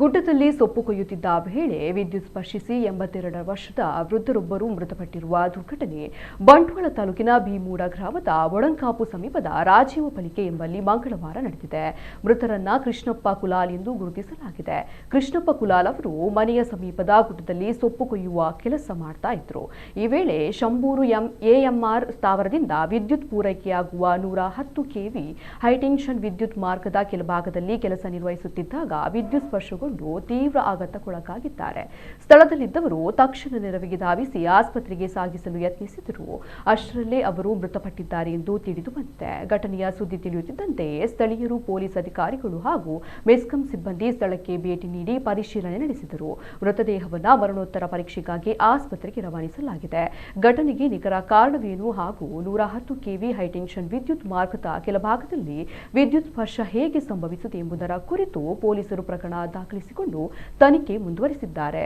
ಗುಡ್ಡದಲ್ಲಿ ಸೊಪ್ಪು ಕೊಯ್ಯುತ್ತಿದ್ದ ವೇಳೆ ವಿದ್ಯುತ್ ಸ್ಪರ್ಶಿಸಿ 82 ವರ್ಷದ ವೃದ್ಧರೊಬ್ಬರು ಮೃತಪಟ್ಟಿರುವ ದುರ್ಘಟನೆ ಬಂಟ್ವಾಳ ತಾಲೂಕಿನ ಭೀಮೂಡ ಗ್ರಾಮದ ಒಳಂಕಾಪು ಸಮೀಪದ ರಾಜೀವ ಪಲಿಕೆ ಎಂಬಲ್ಲಿ ಮಂಗಳವಾರ ನಡೆದಿದೆ. ಮೃತರನ್ನ ಕೃಷ್ಣಪ್ಪ ಕುಲಾಲ್ ಎಂದು ಗುರುತಿಸಲಾಗಿದೆ. ಕೃಷ್ಣಪ್ಪ ಕುಲಾಲ್ ಅವರು ಮನೆಯ ಸಮೀಪದ ಗುಡ್ಡದಲ್ಲಿ ಸೊಪ್ಪು ಕೊಯ್ಯುವ ಕೆಲಸ ಮಾಡ್ತಾ ಇದ್ರು. ಈ ವೇಳೆ ಶಂಬೂರು ಎಎಂಆರ್ ಸ್ಥಾವರದಿಂದ ವಿದ್ಯುತ್ ಪೂರೈಕೆಯಾಗುವ 110 ಕೆವಿ ಹೈಟೆನ್ಷನ್ ವಿದ್ಯುತ್ ಮಾರ್ಗದ ಕೆಳಭಾಗದಲ್ಲಿ ಕೆಲಸ ನಿರ್ವಹಿಸುತ್ತಿದ್ದಾಗ ವಿದ್ಯುತ್ ಸ್ಪರ್ಶಗೊಂಡು ತೀವ್ರ ಆಘಾತಕ್ಕೊಳಗಾಗಿದ್ದಾರೆ. ಸ್ಥಳದಲ್ಲಿದ್ದವರು ತಕ್ಷಣ ನೆರವಿಗೆ ಧಾವಿಸಿ ಆಸ್ಪತ್ರೆಗೆ ಸಾಗಿಸಲು ಯತ್ನಿಸಿದರು. ಅಷ್ಟರಲ್ಲೇ ಅವರು ಮೃತಪಟ್ಟಿದ್ದಾರೆ ಎಂದು ತಿಳಿದು ಬಂದಿದೆ. ಘಟನೆಯ ಸುದ್ದಿ ತಿಳಿಯುತ್ತಿದ್ದಂತೆ ಸ್ಥಳೀಯರು, ಪೊಲೀಸ್ ಅಧಿಕಾರಿಗಳು ಹಾಗೂ ಮೆಸ್ಕಾಂ ಸಿಬ್ಬಂದಿ ಸ್ಥಳಕ್ಕೆ ಭೇಟಿ ನೀಡಿ ಪರಿಶೀಲನೆ ನಡೆಸಿದರು. ಮೃತದೇಹವನ್ನು ಮರಣೋತ್ತರ ಪರೀಕ್ಷೆಗಾಗಿ ಆಸ್ಪತ್ರೆಗೆ ರವಾನಿಸಲಾಗಿದೆ. ಘಟನೆಗೆ ನಿಖರ ಕಾರಣವೇನು ಹಾಗೂ 110 ಕೆವಿ ಹೈಟೆನ್ಷನ್ ವಿದ್ಯುತ್ ಮಾರ್ಗದ ಕೆಳಭಾಗದಲ್ಲಿ ವಿದ್ಯುತ್ ಸ್ಪರ್ಶ ಹೇಗೆ ಸಂಭವಿಸಿದೆ ಎಂಬುದರ ಕುರಿತು ಪೊಲೀಸರು ಪ್ರಕರಣ ದಾಖಲಿಸಿಕೊಂಡು ತನಿಖೆ ಮುಂದುವರೆಸಿದ್ದಾರೆ.